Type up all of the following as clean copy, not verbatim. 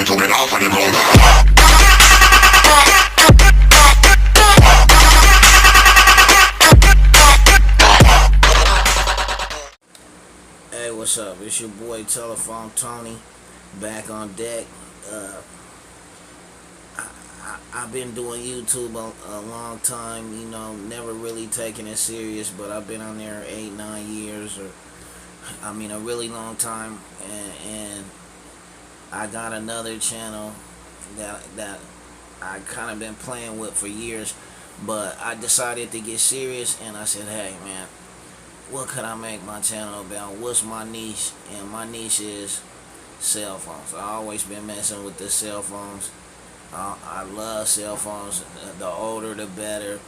Hey, what's up? It's your boy Telephone Tony, back on deck. I've been doing YouTube a long time, never really taking it serious, but I've been on there 8-9 years, a really long time, and I got another channel that I kind of been playing with for years, but I decided to get serious, and I said, hey man, what could I make my channel about? What's my niche? And my niche is cell phones. I always been messing with the cell phones. I love cell phones. The older the better,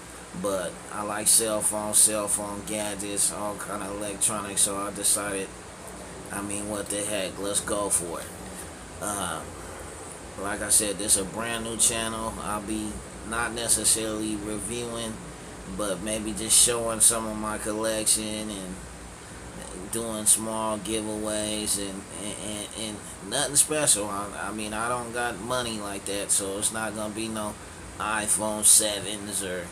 but I like cell phone gadgets, all kind of electronics. So I decided, what the heck, let's go for it. Like I said, this is a brand new channel. I'll be not necessarily reviewing, but maybe just showing some of my collection and doing small giveaways and nothing special. I don't got money like that, so it's not gonna be no iPhone 7s or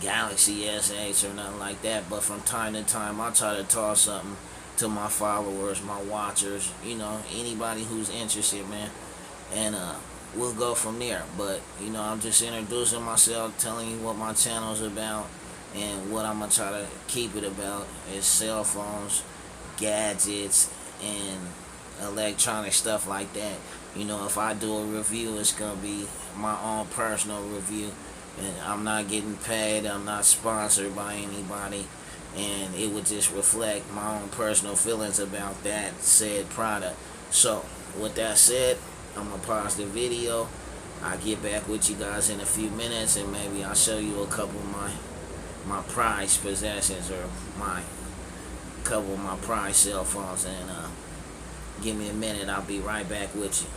Galaxy S8s or nothing like that. But from time to time, I try to toss something to my followers, my watchers, anybody who's interested, man, and we'll go from there. But I'm just introducing myself, telling you what my channel's about, and what I'm gonna try to keep it about is cell phones, gadgets, and electronic stuff like that. If I do a review, it's gonna be my own personal review, and I'm not getting paid, I'm not sponsored by anybody, and it would just reflect my own personal feelings about that said product. So with that said, I'm gonna pause the video. I'll get back with you guys in a few minutes, and maybe I'll show you a couple of my prized possessions, or couple of my prized cell phones, and give me a minute, I'll be right back with you.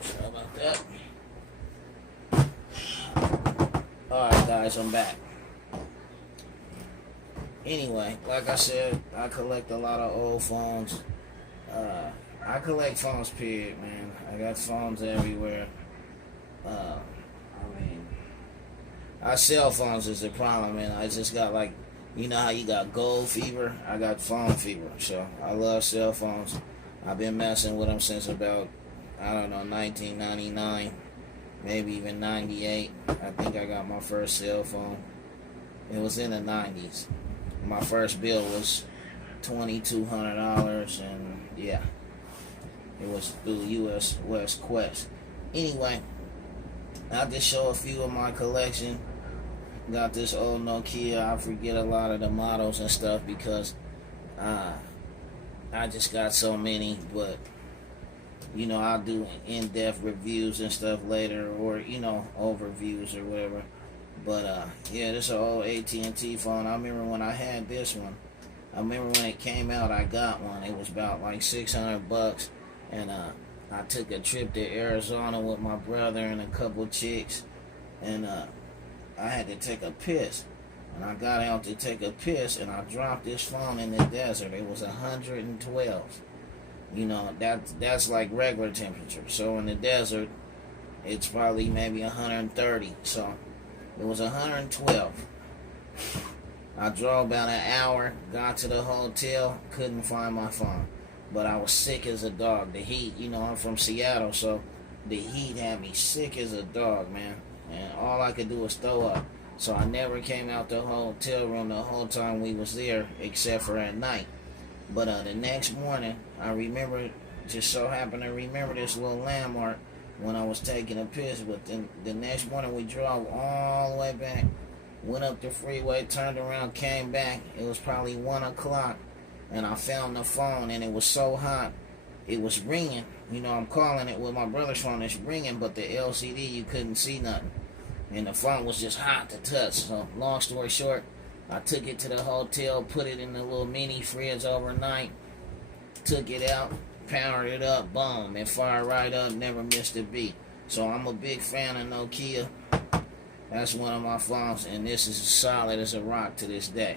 Sorry about that. Alright guys, I'm back. Anyway, like I said, I collect a lot of old phones. I collect phones, period, man. I got phones everywhere. Cell phones is the problem, man. I just got, like, how you got gold fever? I got phone fever. So I love cell phones. I've been messing with them since about, 1999, maybe even 98. I think I got my first cell phone. It was in the 90s. My first bill was $2,200, and yeah, it was through US West Quest. Anyway, I'll just show a few of my collection. Got this old Nokia. I forget a lot of the models and stuff because I just got so many, but I'll do in-depth reviews and stuff later, or overviews or whatever. But yeah, this is an old AT&T phone. I remember when I had this one. I remember when it came out, I got one. It was about like $600, and I took a trip to Arizona with my brother and a couple chicks, and I had to take a piss. And I got out to take a piss, and I dropped this phone in the desert. It was 112. That's like regular temperature. So in the desert, it's probably maybe 130. So it was 112. I drove about an hour, got to the hotel, couldn't find my phone. But I was sick as a dog. The heat, I'm from Seattle, so the heat had me sick as a dog, man. And all I could do was throw up. So I never came out the hotel room the whole time we was there, except for at night. But the next morning, just so happened to remember this little landmark when I was taking a piss. But then the next morning we drove all the way back, went up the freeway, turned around, came back. It was probably 1 o'clock, and I found the phone, and it was so hot, it was ringing. I'm calling it with my brother's phone, it's ringing, but the LCD, you couldn't see nothing. And the phone was just hot to touch. So long story short, I took it to the hotel, put it in the little mini fridge overnight, took it out, powered it up, boom, it fired right up, never missed a beat. So I'm a big fan of Nokia. That's one of my phones, and this is as solid as a rock to this day.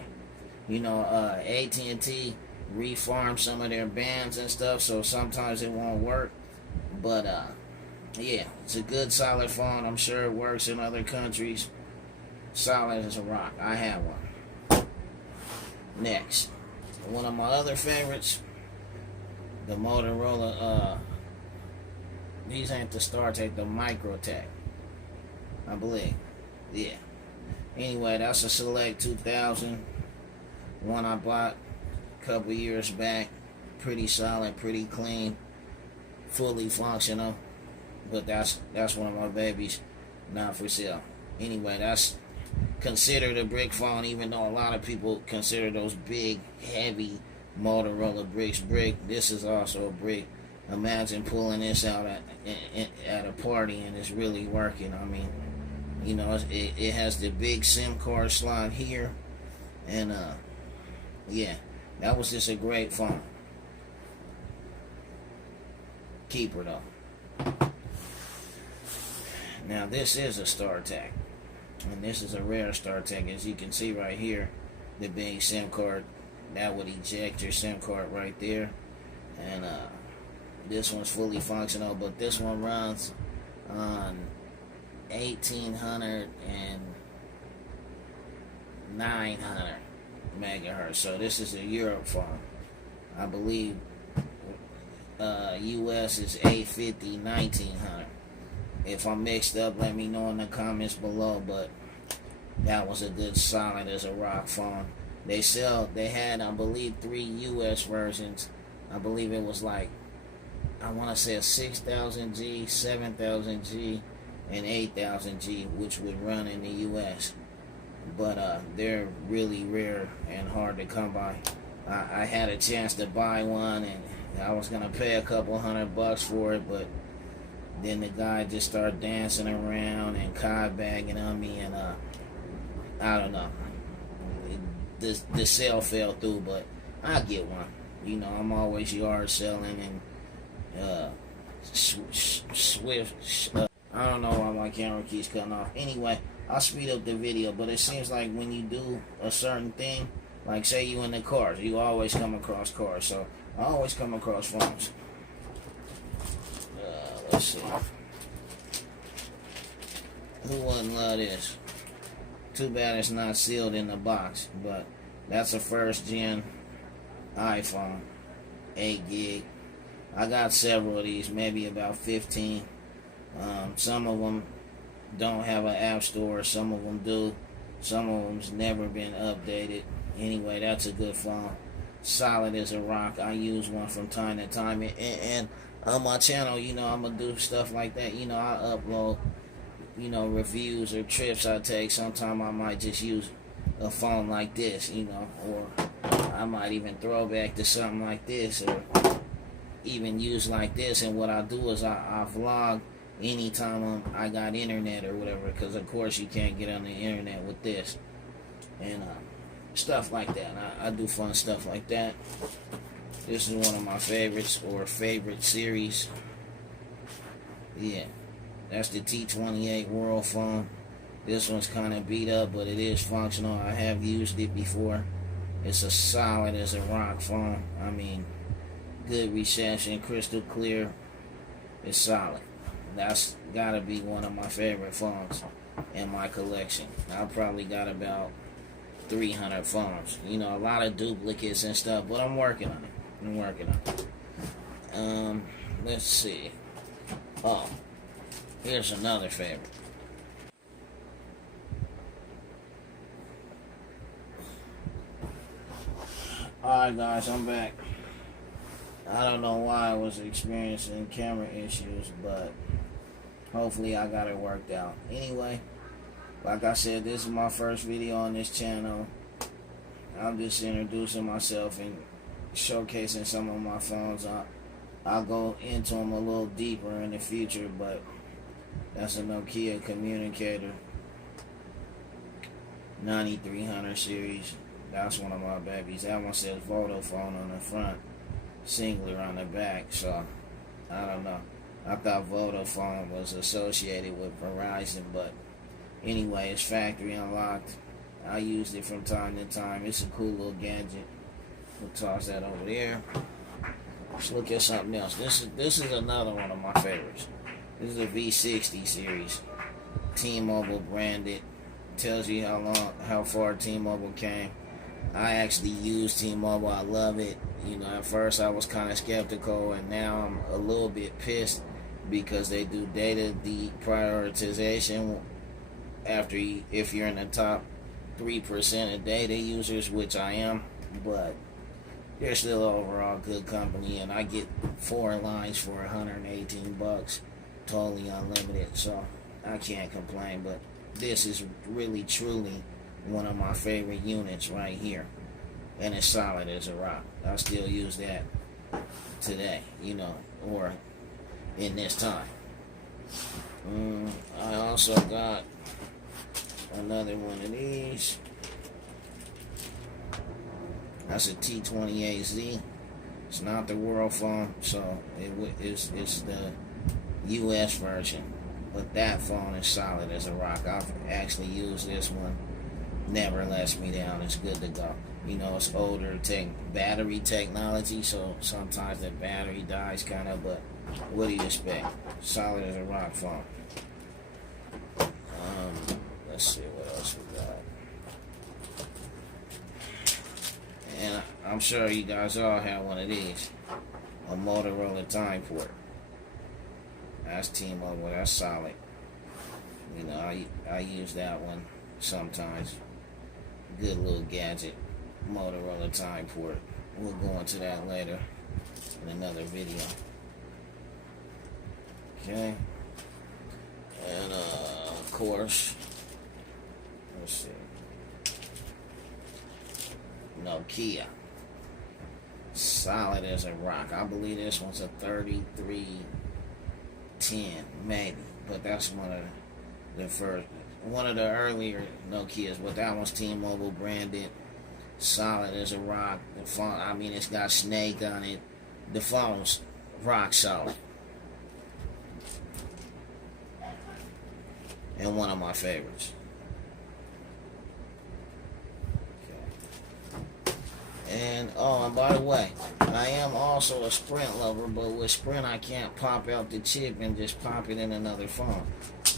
You know, AT&T refarmed some of their bands and stuff, so sometimes it won't work. But yeah, it's a good solid phone. I'm sure it works in other countries. Solid as a rock. I have one. Next, one of my other favorites, the Motorola. These ain't the StarTech, the MicroTech, I believe. Yeah. Anyway, that's a Select 2000. One I bought a couple years back. Pretty solid, pretty clean, fully functional. But that's one of my babies, not for sale. Anyway, that's considered a brick phone, even though a lot of people consider those big, heavy Motorola bricks brick. This is also a brick. Imagine pulling this out at a party and it's really working. I mean, you know, it has the big SIM card slot here, and yeah, that was just a great phone. Keeper though. Now this is a StarTech, and this is a rare StarTech. As you can see right here, the big SIM card, that would eject your SIM card right there, and this one's fully functional, but this one runs on 1800 and 900 megahertz. So this is a Europe phone. I believe US is 850, 1900. If I'm mixed up, let me know in the comments below, but that was a good solid as a rock phone. They had, I believe, 3 US versions. I believe it was like, I want to say a 6000G, 7000G, and 8000G, which would run in the US. But they're really rare and hard to come by. I had a chance to buy one, and I was going to pay a couple $100 for it, but then the guy just started dancing around and bagging on me, and I don't know. The sale fell through, but I'll get one. You know, I'm always yard selling and swift. I don't know why my camera keeps cutting off. Anyway, I'll speed up the video, but it seems like when you do a certain thing, like say you in the cars, you always come across cars. So I always come across phones. Let's see. Who wouldn't love this? Too bad it's not sealed in the box, but that's a first gen iPhone, 8 gig. I got several of these, maybe about 15. Some of them don't have an app store, some of them do. Some of them's never been updated. Anyway, that's a good phone. Solid as a rock. I use one from time to time, and on my channel, you know, I'm gonna do stuff like that. You know, I upload, you know, reviews or trips I take. Sometimes I might just use a phone like this, you know, or I might even throw back to something like this, or even use like this. And what I do is I vlog anytime I got internet or whatever, because of course you can't get on the internet with this, and stuff like that. I do fun stuff like that. This is one of my favorites, or favorite series. Yeah, that's the T28 World phone. This one's kind of beat up, but it is functional. I have used it before. It's a solid as a rock phone. I mean, good reception, crystal clear. It's solid. That's gotta be one of my favorite phones in my collection. I probably got about 300 phones. You know, a lot of duplicates and stuff, but I'm working on it. Let's see. Oh, here's another favorite. Alright guys, I'm back. I don't know why I was experiencing camera issues, but hopefully I got it worked out. Anyway, like I said, this is my first video on this channel. I'm just introducing myself and showcasing some of my phones. I'll go into them a little deeper in the future, but that's a Nokia communicator 9300 series. That's one of my babies. That one says Vodafone on the front, singular on the back, so I don't know. I thought Vodafone was associated with Verizon, but anyway, it's factory unlocked. I used it from time to time. It's a cool little gadget. We'll toss that over there. Let's look at something else. This is another one of my favorites. This is a V60 series. T-Mobile branded. Tells you how far T-Mobile came. I actually use T-Mobile. I love it. You know, at first I was kind of skeptical, and now I'm a little bit pissed because they do data deprioritization if you're in the top 3% of data users, which I am, but they're still overall good company, and I get 4 lines for $118, totally unlimited, so I can't complain. But this is really truly one of my favorite units right here, and it's solid as a rock. I still use that today, you know, or in this time. I also got another one of these. That's a T28Z. It's not the world phone, so it's the US version. But that phone is solid as a rock. I've actually used this one. Never lets me down. It's good to go. You know, it's older battery technology, so sometimes the battery dies kind of, but what do you expect? Solid as a rock phone. Let's see what else we got. And I'm sure you guys all have one of these. A Motorola Time Port. That's T-Mobile. That's solid. You know, I use that one sometimes. Good little gadget. Motorola Time Port. We'll go into that later in another video. Okay. And of course, let's see. Nokia. Solid as a rock. I believe this one's a 3310, maybe. But that's one of the earlier Nokias. But that one's T-Mobile branded. Solid as a rock. The phone, I mean, it's got Snake on it. The phone's rock solid. And one of my favorites. And by the way, I am also a Sprint lover, but with Sprint I can't pop out the chip and just pop it in another phone.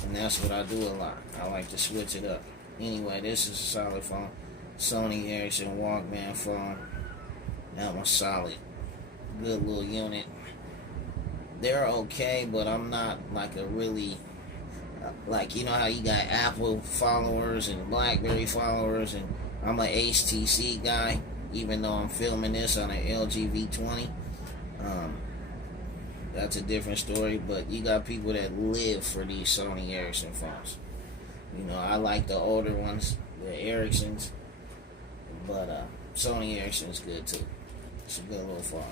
And that's what I do a lot. I like to switch it up. Anyway, this is a solid phone. Sony Ericsson Walkman phone. That one's solid. Good little unit. They're okay, but I'm not like a really, like, you know how you got Apple followers and BlackBerry followers, and I'm an HTC guy. Even though I'm filming this on an LG V20, that's a different story. But you got people that live for these Sony Ericsson phones. You know, I like the older ones, the Ericssons, but Sony Ericsson's good too. It's a good little phone.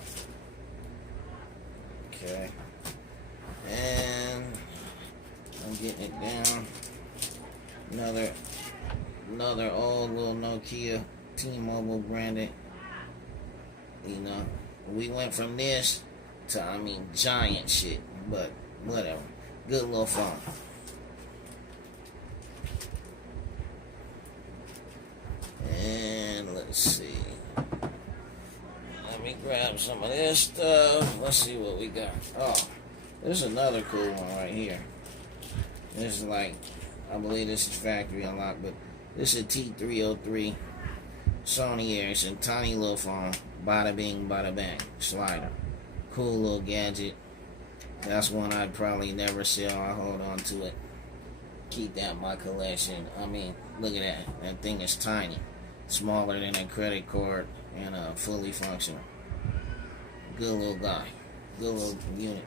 Okay, and I'm getting it down. Another old little Nokia. T-Mobile branded. You know, we went from this to, I mean, giant shit, but whatever. Good little phone. And let's see. Let me grab some of this stuff. Let's see what we got. Oh, there's another cool one right here. This is like, I believe this is factory unlocked, but this is a T303. Sony Ericsson, tiny little phone, bada bing, bada bang, slider. Cool little gadget. That's one I'd probably never sell. I hold on to it. Keep that in my collection. I mean, look at that. That thing is tiny. Smaller than a credit card and fully functional. Good little guy. Good little unit.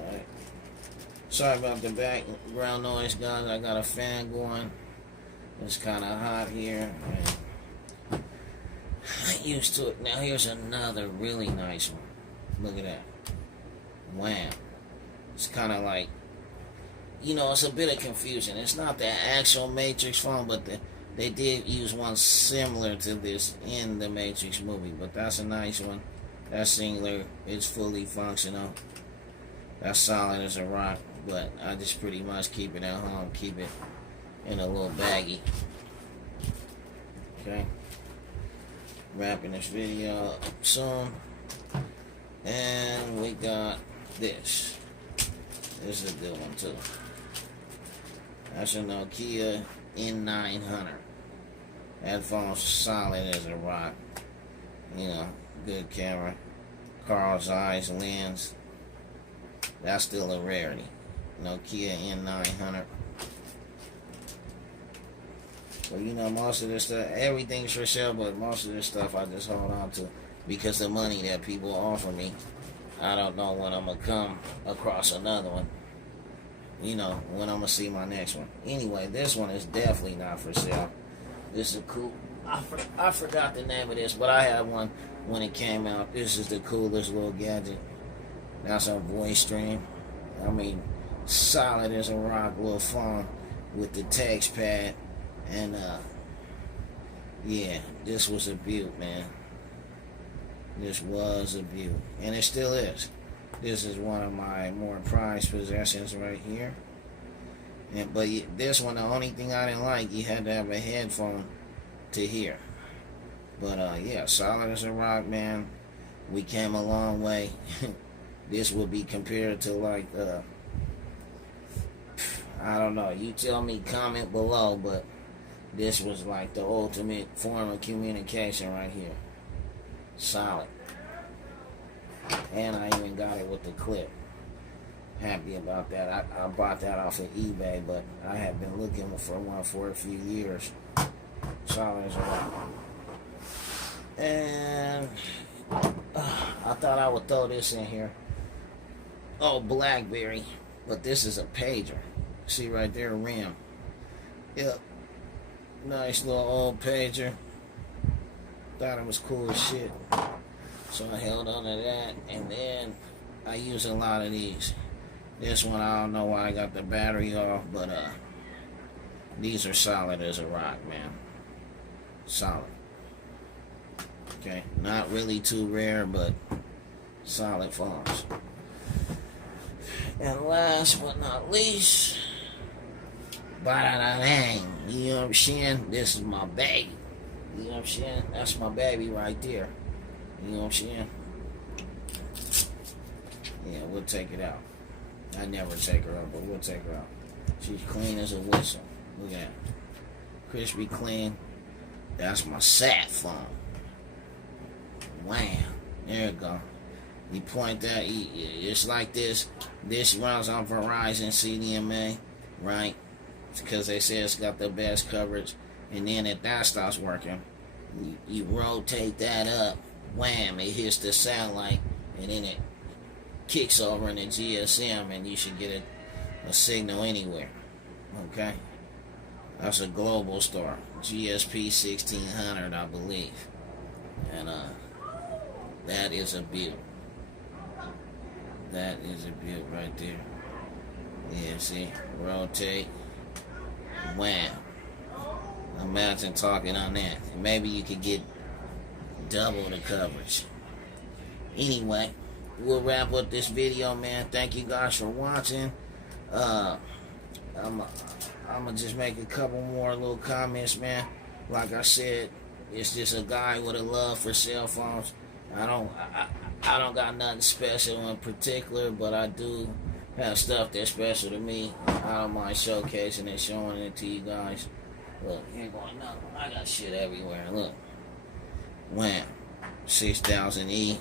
Alright. Sorry about the background noise, guys. I got a fan going. It's kind of hot here, and I'm used to it. Now here's another really nice one. Look at that. Wham. It's kind of like, you know, it's a bit of confusion. It's not the actual Matrix phone, but they did use one similar to this in the Matrix movie. But that's a nice one. That singular is fully functional. That's solid as a rock, but I just pretty much keep it at home, keep it in a little baggie. Okay. Wrapping this video up soon. And we got this. This is a good one too. That's a Nokia N900. That phone's solid as a rock. You know, good camera. Carl Zeiss lens. That's still a rarity. Nokia N900. But you know, most of this stuff, everything's for sale, but most of this stuff I just hold on to because the money that people offer me, I don't know when I'm going to come across another one. You know, when I'm going to see my next one. Anyway, this one is definitely not for sale. This is a cool, I forgot the name of this, but I had one when it came out. This is the coolest little gadget. That's a voice stream. I mean, solid as a rock little phone with the text pad. And, yeah, this was a beaut, man. This was a beaut. And it still is. This is one of my more prized possessions right here. But this one, the only thing I didn't like, you had to have a headphone to hear. But, yeah, solid as a rock, man. We came a long way. This would be compared to, like, I don't know. You tell me, comment below, but this was like the ultimate form of communication right here. Solid. And I even got it with the clip. Happy about that. I bought that off of eBay, but I have been looking for one for a few years. Solid as well. And I thought I would throw this in here. Oh, BlackBerry. But this is a pager. See right there, RAM. Yep. Nice little old pager. Thought it was cool as shit. So I held on to that. And then I use a lot of these. This one, I don't know why I got the battery off, but these are solid as a rock, man. Solid. Okay, not really too rare, but solid phones. And last but not least, ba-da-da-dang, you know what I'm saying? This is my baby. You know what I'm saying? That's my baby right there. You know what I'm saying? Yeah, we'll take it out. I never take her out, but we'll take her out. She's clean as a whistle. Look at that. Crispy clean. That's my sat phone. Wham. There you go. You point that, it's like this. This runs on Verizon CDMA, right? Because they say it's got the best coverage. And then if that stops working, you rotate that up. Wham, it hits the satellite. And then it kicks over in the GSM and you should get a signal anywhere. Okay? That's a global star. GSP 1600, I believe. And that is a beaut. That is a beaut right there. Yeah, see? Rotate. Wham. Imagine talking on that. Maybe you could get double the coverage. Anyway, we'll wrap up this video, man. Thank you guys for watching. I'm gonna just make a couple more little comments, man. Like I said, it's just a guy with a love for cell phones. I don't got nothing special in particular, but I do have stuff that's special to me. I don't mind showcasing and showing it to you guys. Look, here going up. I got shit everywhere. Look. Wham. 6000E.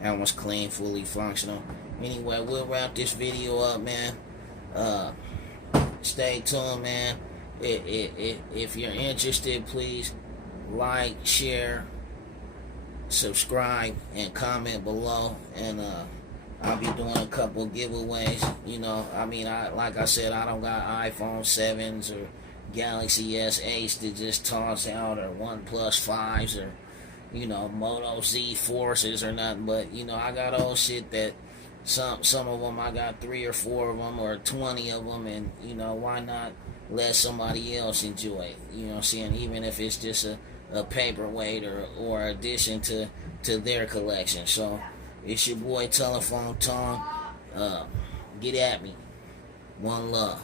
That one's clean, fully functional. Anyway, we'll wrap this video up, man. Stay tuned, man. If you're interested, please like, share, subscribe, and comment below. And I'll be doing a couple giveaways. You know, I mean, like I said, I don't got iPhone 7s or Galaxy S8s to just toss out, or OnePlus 5s, or, you know, Moto Z Forces or nothing. But, you know, I got old shit that some of them, I got 3 or 4 of them or 20 of them, and, you know, why not let somebody else enjoy it? You know what I'm saying? Even if it's just a paperweight or addition to to their collection. So it's your boy Telephone Tone. Get at me. One love.